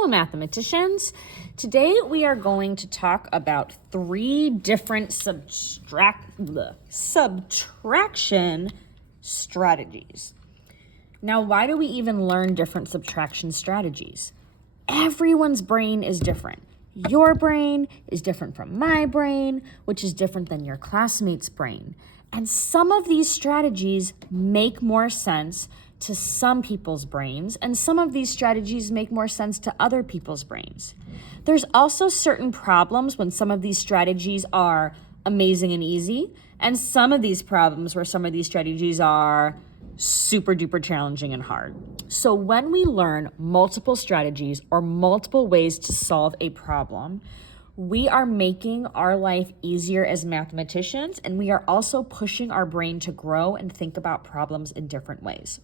Hello, mathematicians. Today we are going to talk about 3 different subtraction strategies. Now, why do we even learn different subtraction strategies? Everyone's brain is different. Your brain is different from my brain, which is different than your classmate's brain. And some of these strategies make more sense to some people's brains, and some of these strategies make more sense to other people's brains. There's also certain problems when some of these strategies are amazing and easy, and some of these problems where some of these strategies are super duper challenging and hard. So when we learn multiple strategies or multiple ways to solve a problem, we are making our life easier as mathematicians, and we are also pushing our brain to grow and think about problems in different ways.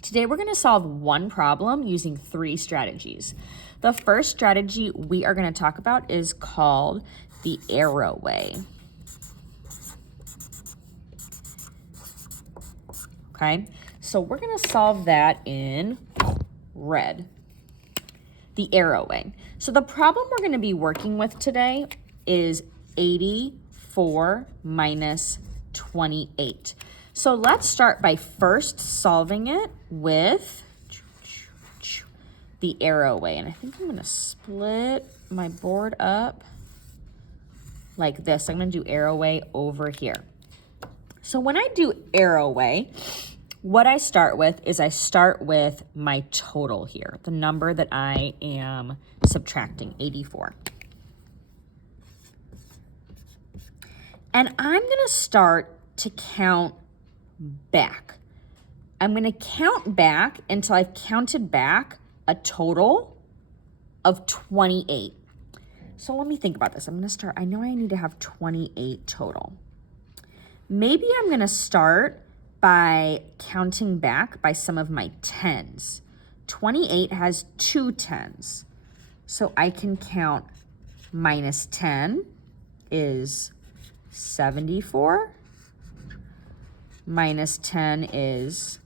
Today, we're going to solve one problem using 3 strategies. The first strategy we are going to talk about is called the arrow way. Okay, so we're going to solve that in red. The arrow way. So the problem we're going to be working with today is 84 minus 28. So let's start by first solving it with the arrow way. And I think I'm going to split my board up like this. I'm going to do arrow way over here. So when I do arrow way, what I start with is I start with my total here, the number that I am subtracting, 84. And I'm going to start to count back. I'm going to count back until I've counted back a total of 28. So let me think about this. I'm going to start, I know I need to have 28 total. Maybe I'm going to start by counting back by some of my 10s. 28 has 2 10s. So I can count minus 10 is 74. Minus 10 is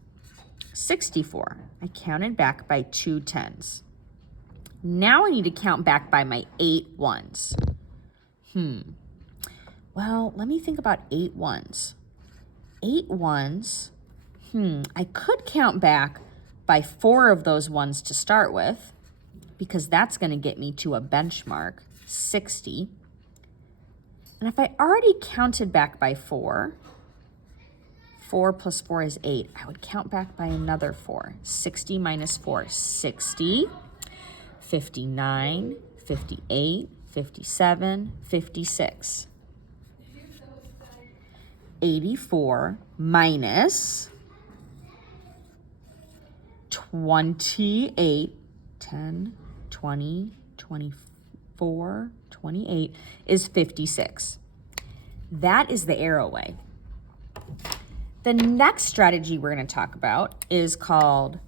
64. I counted back by 2 10s. Now I need to count back by my 8 1s. Well, let me think about 8 1s. 8 1s, I could count back by 4 of those ones to start with, because that's going to get me to a benchmark, 60. And if I already counted back by 4, 4 plus 4 is 8. I would count back by another 4. 60 minus 4, 60, 59, 58, 57, 56. 84 minus 28, 10, 20, 24, 28 is 56. That is the arrow way. The next strategy we're going to talk about is called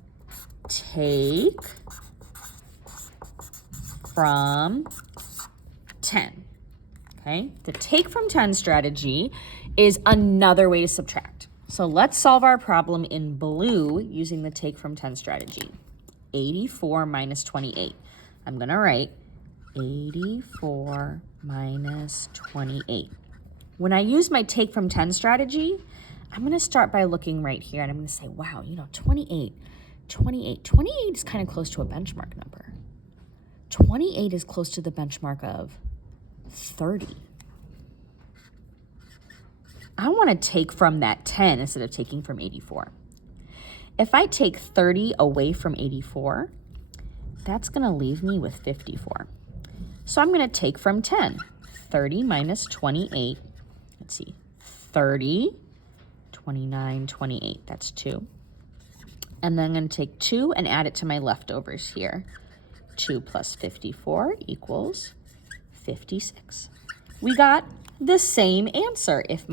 take from 10. Okay, the take from 10 strategy is another way to subtract. So let's solve our problem in blue using the take from 10 strategy. 84 minus 28. I'm going to write 84 minus 28. When I use my take from 10 strategy, I'm going to start by looking right here, and I'm going to say, wow, 28 is kind of close to a benchmark number. 28 is close to the benchmark of 30. I want to take from that 10 instead of taking from 84. If I take 30 away from 84, that's going to leave me with 54. So I'm going to take from 10. 30 minus 28, let's see, 30, 29, 28, that's 2. And then I'm going to take 2 and add it to my leftovers here. 2 plus 54 equals 56. We got the same answer. If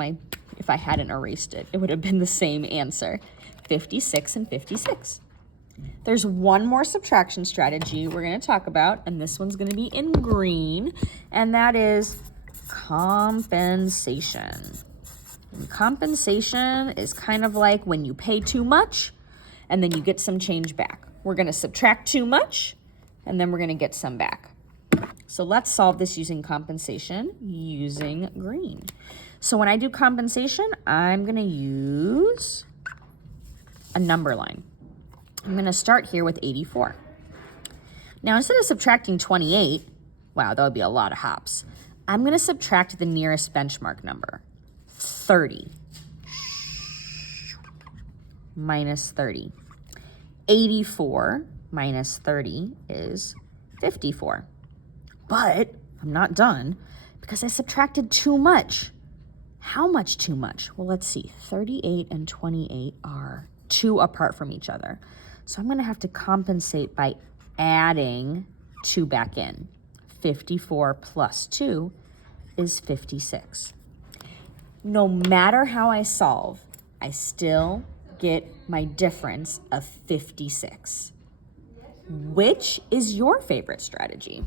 I hadn't erased it, it would have been the same answer, 56 and 56. There's one more subtraction strategy we're going to talk about, and this one's going to be in green, and that is compensation. And compensation is kind of like when you pay too much and then you get some change back. We're going to subtract too much, and then we're going to get some back. So let's solve this using compensation using green. So when I do compensation, I'm going to use a number line. I'm going to start here with 84. Now, instead of subtracting 28, wow, that would be a lot of hops, I'm going to subtract the nearest benchmark number, 30. Minus 30. 84 minus 30 is 54. But I'm not done because I subtracted too much. How much too much? Well, let's see. 38 and 28 are 2 apart from each other. So I'm going to have to compensate by adding 2 back in. 54 plus 2 is 56. No matter how I solve, I still get my difference of 56. Which is your favorite strategy?